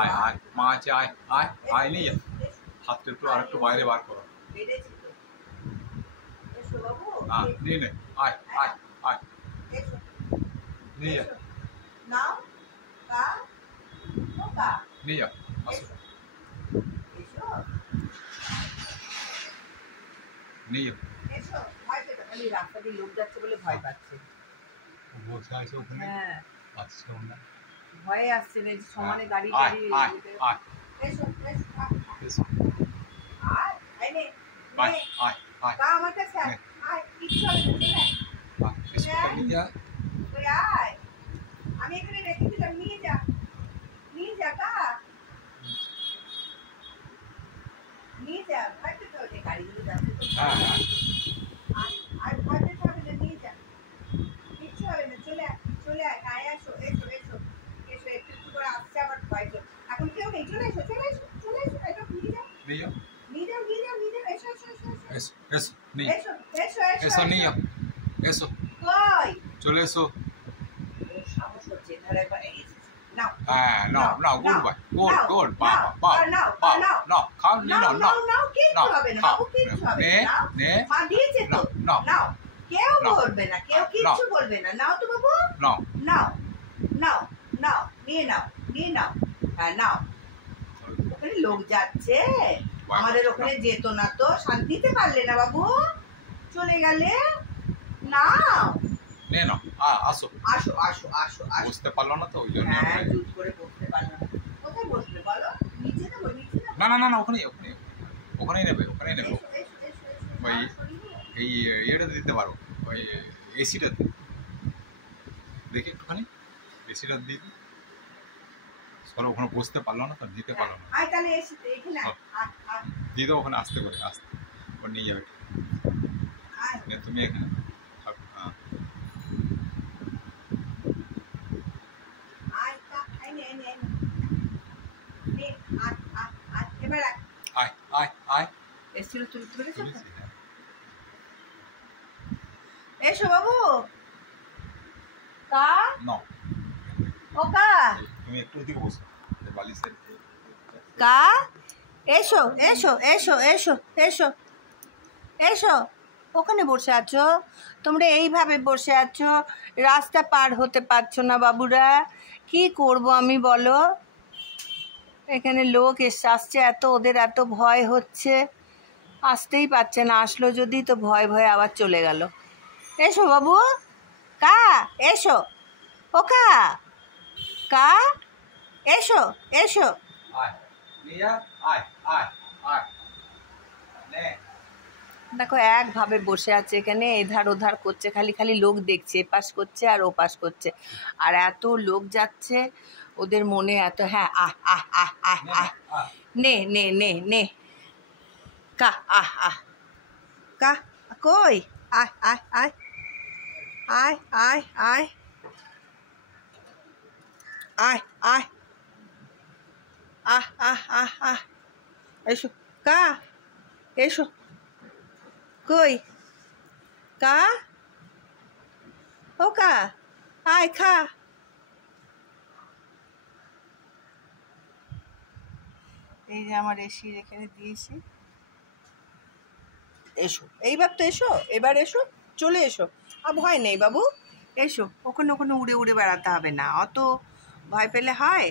আয় আয় মা আছে, আয় আয় আয়, নিয়ে যা হাতটা একটু আর একটু বাইরে বার করো। হ্যাঁ নিয়ে নে, আয় আয় আয়, নিয়ে যা নিয়ে যা, আসো নিয়ে যা। রাস্তা দিয়ে লোক যাচ্ছে বলে ভয় পাচ্ছে, বসে আছে ওখানে, পাচ্ছে না, ভয়ে আসছে না, সমানে দাঁড়িয়ে আয় আয় আয়, এসো এসো আয় আয় আয় আয়, আমার কাছে আয়, কিচ্ছু হবে না, এসো নিয়ে যা। তুই আয়, আমি এখানে রেখে দিলাম, নিয়ে যা কা নিয়ে যা, ভয় পেতে হবে, গাড়িগুলো যাচ্ছে তো, হ্যাঁ হ্যাঁ, আর ভয় পেতে হবে না, নিয়ে যা, কিচ্ছু হবে না, চলে আয়, আয় আসো, এসো এসো এসো, একটু একটু করে আসছে, আবার ভয় তো এখন কেউ নেই, চলে এসো এটা নিয়ে যাও, নিয়ে যা, এসো এসো এসো নিয়ে এসো এসো এসো, নিয়ে যা, এসো কই চলে এসো। সাহস হচ্ছে ধরে নাও, হ্যাঁ নাও নাও, গুড বাই, গুড বাবা বাবা, নাও খাও, নিয়ে নাও নাও নাও, কিচ্ছু হবে না বাবু, কিচ্ছু হবে নে না, নে, মা দিয়েছে তো, নাও নাও, কেউ বলবে না, কেউ কিচ্ছু বলবে না, নাও তো বাবু, নাও নাও নিয়ে নাও, হ্যাঁ নাও। ওখানে লোক যাচ্ছে, আমাদের ওখানে যেত না তো, শান্তিতে পারলে না বাবু, চলে গেলে, নাও নে নাও, আসো আসো আসো আসো আসো, বুঝতে পারলো না তো ওই জন্য। হ্যাঁ চুপ করে বসতে পারলাম, কোথায় বসবে বলো, নিচে দেবো, না না না না, ওখানেই ওখানেই ওখানেই নেবে, ওখানেই নেবে, ওই এই ইয়েটা দিতে পারো, ওই এসিটা দেখি একটুখানি, এসিটা দিয়ে দিই, সরো, ওখানে বসতে পারলো না তো, দিতে পারলো না, আয় তাহলে এসিতে এখানে দিয়ে দেবো ওখানে, আসতে করে আসতে ও নিয়ে যাবে, তুমি এখানে থাকো। হ্যাঁ আয় আয় আয়, এসো বাবু, কা নাও ও কা তুমি একটু ওদিকে বসো, বালিশের কা, এসো এসো এসো এসো এসো এসো, ওখানে বসে আছো তোমরা, এইভাবে বসে আছো, রাস্তা পার হতে পারছো না বাবুরা, কি করব আমি বলো, এখানে লোক আসছে এত, ওদের এত ভয় হচ্ছে, আসতেই পারছে না, আসলো যদি তো ভয় ভয়ে আবার চলে গেল। এসো বাবু, কা এসো, ও কা এসো এসো, আয় নিয়া, আয় আয় আয়, নে দেখো একভাবে বসে আছে এখানে, এধার ওধার করছে, খালি খালি লোক দেখছে, এপাশ করছে আর ওপাশ করছে, আর এত লোক যাচ্ছে, ওদের মনে এত, হ্যাঁ আহ আহ আহ আহ আহ, নে নে নে নে, কা আহ আহ, কা কই, আয় আয় আয় আয় আয় আয় আয় আয়, আহ আহ আহ আহ, এসো কা, এসো কই, কা ও কা, আয় খা, এই যে আমার এসি এখানে দিয়েছি, এসো এইবার তো এসো, এবার এসো, চলে এসো, আর ভয় নেই বাবু, এসো, ওখানে ওখানে উড়ে উড়ে বেড়াতে হবে না, অত ভয় পেলে হয়।